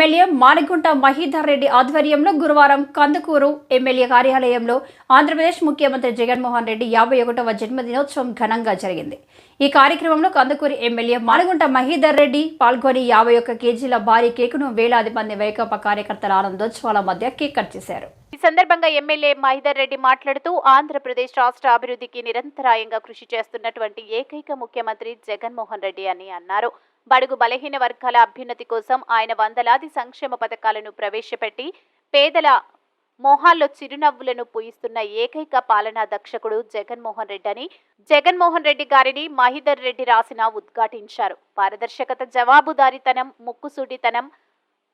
MLA మానగుంట Mahidhar Reddy ఆధ్వర్యంలో గురువారం Kandukur MLA కార్యాలయంలో ఆంధ్రప్రదేశ్ ముఖ్యమంత్రి జగన్మోహన్ రెడ్డి 51వ జన్మదినోత్సవం ఘనంగా జరిగింది. ఈ కార్యక్రమంలో కందుకూరు ఎమ్మెల్యే మానగుంట మహీధర్ రెడ్డి పాల్గొని 51 కేజీల భారీ కేకును వేలాది మంది వైకాపా కార్యకర్తల ఆనందోత్సవాల మధ్య కేక్ కట్ చేశారు. ఈ సందర్భంగా ఎమ్మెల్యే మహీధర్ రెడ్డి మాట్లాడుతూ ఆంధ్రప్రదేశ్ రాష్ట్ర అభివృద్ధికి నిరంతరాయంగా కృషి చేస్తున్నటువంటి ఏకైక ముఖ్యమంత్రి జగన్మోహన్ రెడ్డి అని అన్నారు. బడుగు బలహీన వర్గాల అభ్యున్నతి కోసం ఆయన వందలాది సంక్షేమ పథకాలను ప్రవేశపెట్టి పేదల మోహాల్లో చిరునవ్వులను పూయిస్తున్న ఏకైక పాలనా దక్షకుడు జగన్మోహన్ రెడ్డి అని జగన్మోహన్ రెడ్డి గారిని మహీధర్ రెడ్డి రాసిన ఉద్ఘాటించారు. పారదర్శకత, జవాబుదారీతనం, ముక్కుసూటితనం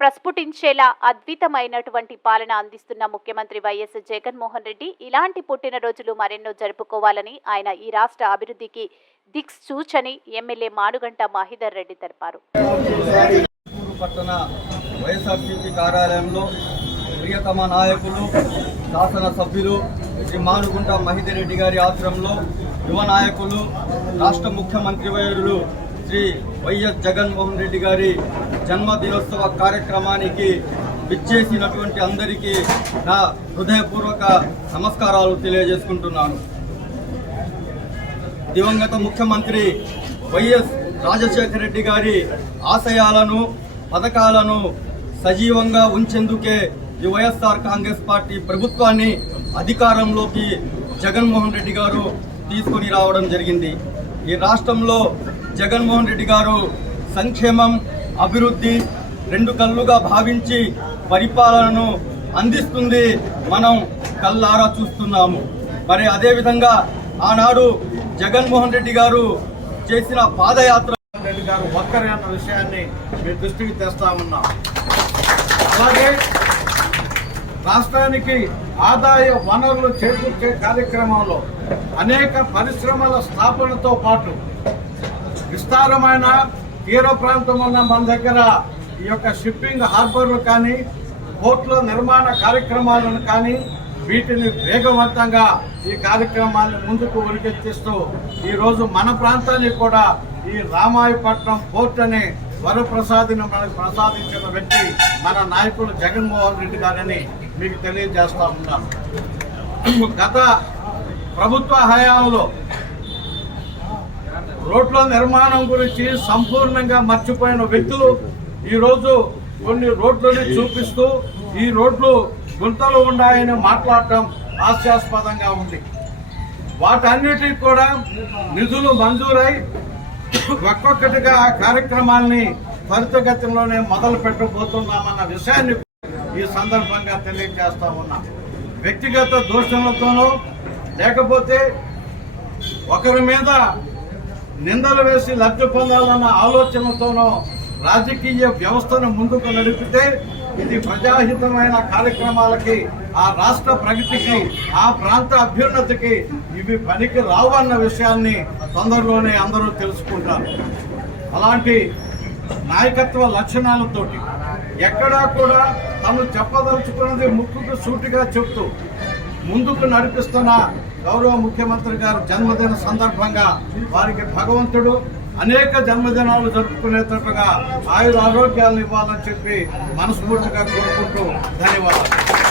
ప్రస్ఫుటించేలా అద్భుతమైనటువంటి పాలన అందిస్తున్న ముఖ్యమంత్రి వైఎస్ జగన్మోహన్ రెడ్డి ఇలాంటి పుట్టినరోజులు మరెన్నో జరుపుకోవాలని, ఆయన ఈ రాష్ట్ర అభివృద్ధికి దిక్సూచని ఎమ్మెల్యే మానుగంట మహీధర్ రెడ్డి తెలిపారు. వైఎస్ఆర్సీపీ కార్యాలయంలో ప్రియతమ నాయకులు, శాసనసభ్యులు శ్రీ మానుగుంట మహీధర్ రెడ్డి గారి ఆశ్రమంలో యువ నాయకులు, రాష్ట్ర ముఖ్యమంత్రి వర్యులు శ్రీ వైఎస్ జగన్మోహన్ రెడ్డి గారి జన్మదినోత్సవ కార్యక్రమానికి విచ్చేసినటువంటి అందరికీ నా హృదయపూర్వక నమస్కారాలు తెలియజేసుకుంటున్నాను. దివంగత ముఖ్యమంత్రి వైఎస్ రాజశేఖర రెడ్డి గారి ఆశయాలను, పథకాలను సజీవంగా ఉంచేందుకే ఈ వైఎస్ఆర్ కాంగ్రెస్ పార్టీ ప్రభుత్వాన్ని అధికారంలోకి జగన్మోహన్ రెడ్డి గారు తీసుకుని రావడం జరిగింది. ఈ రాష్ట్రంలో జగన్మోహన్ రెడ్డి గారు సంక్షేమం, అభివృద్ధి రెండు కళ్ళుగా భావించి పరిపాలనను అందిస్తుంది మనం కళ్ళారా చూస్తున్నాము. మరి అదేవిధంగా ఆనాడు జగన్మోహన్ రెడ్డి గారు చేసిన పాదయాత్ర రెడ్డి గారు ఒక్కరే అన్న విషయాన్ని మీ దృష్టికి తెస్తా ఉన్నాం. అలాగే రాష్ట్రానికి ఆదాయ వనరులు చేకూర్చే కార్యక్రమంలో అనేక పరిశ్రమల స్థాపనతో పాటు విస్తారమైన తీర ప్రాంతం ఉన్న మన దగ్గర ఈ యొక్క షిప్పింగ్ హార్బర్లు కానీ, పోర్టుల నిర్మాణ కార్యక్రమాలను కానీ వీటిని వేగవంతంగా ఈ కార్యక్రమాన్ని ముందుకు ఉరికెత్తిస్తూ ఈరోజు మన ప్రాంతానికి కూడా ఈ రామాయపట్నం పోర్ట్ అనే వరప్రసాదిని మనకు ప్రసాదించిన వ్యక్తి మన నాయకులు జగన్మోహన్ రెడ్డి గారని మీకు తెలియజేస్తా ఉన్నాను. గత ప్రభుత్వ హయాంలో రోడ్ల నిర్మాణం గురించి సంపూర్ణంగా మర్చిపోయిన వ్యక్తులు ఈరోజు కొన్ని రోడ్లని చూపిస్తూ ఈ రోడ్లు గుంతలు ఉన్నాయని మాట్లాడటం హాస్యాస్పదంగా ఉంది. వాటన్నిటికి కూడా నిధులు మంజూరై ఒక్కొక్కటిగా ఆ కార్యక్రమాల్ని త్వరితగతిలోనే మొదలు పెట్టబోతున్నామన్న విషయాన్ని ఈ సందర్భంగా తెలియజేస్తా ఉన్నాం. వ్యక్తిగత దోషణలతోనో లేకపోతే ఒకరి మీద నిందలు వేసి లబ్ధి పొందాలన్న ఆలోచనతోనో రాజకీయ వ్యవస్థను ముందుకు నడిపితే ఇది ప్రజాహితమైన కార్యక్రమాలకి, ఆ రాష్ట్ర ప్రగతికి, ఆ ప్రాంత అభ్యున్నతికి ఇవి పనికి రావన్న విషయాన్ని తొందరలోనే అందరూ తెలుసుకుంటారు. అలాంటి నాయకత్వ లక్షణాలతోటి ఎక్కడా కూడా తను చెప్పదలుచుకున్నది ముక్కుకు సూటిగా చెప్తూ ముందుకు నడిపిస్తున్న గౌరవ ముఖ్యమంత్రి గారు జన్మదిన సందర్భంగా వారికి భగవంతుడు అనేక జన్మదినాలు జరుపుకునేటట్టుగా ఆయుర ఆరోగ్యాలను ఇవ్వాలని చెప్పి మనస్ఫూర్తిగా కోరుకుంటూ ధన్యవాదాలు.